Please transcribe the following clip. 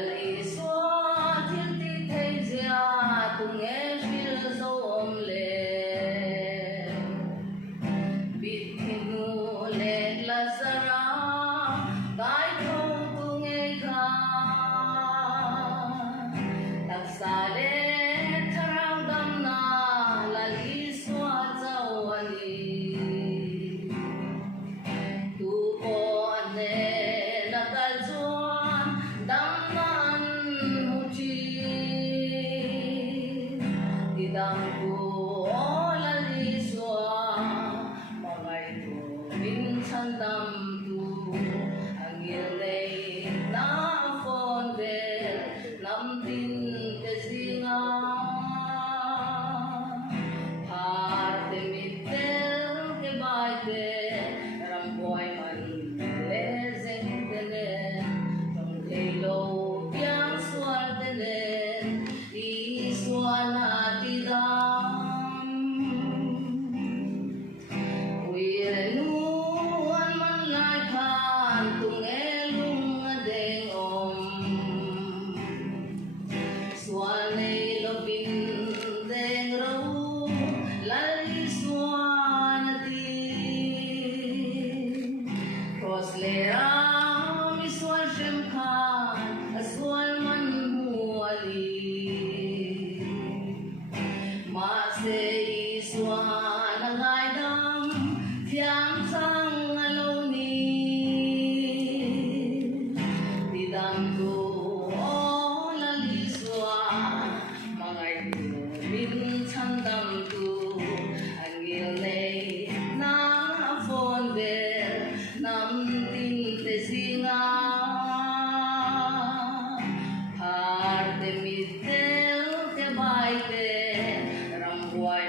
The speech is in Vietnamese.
gali xóa thiên ti thấy gia tung nghe phil dấu ôm lên bịt thiên nu lên là zara cái thâu tung nghe kha tak sa lên tharang dam na là lý xóa dấu ani tu po ane na tal chuan dam nan mu chi ti dam ku la li xóa mà ngày tu min chan dam tu angil nei na phone về nam tin te zinga har te mitel ke bai te ram boy man le zeng te ne trong thei lo piang sual te ne i suana ti dam we nu an man lai khan tung e lung a deng om sual nei lo bin deng ro lai suana ti cross le ram sual shem khan sual man hu ali ma se suana ngai dam thiam sang alo ni ti dam tu la li xóa mà ngày tu min chan dam tu angil nei na phone về nam tin te zinga har te mitel te bai te ram boy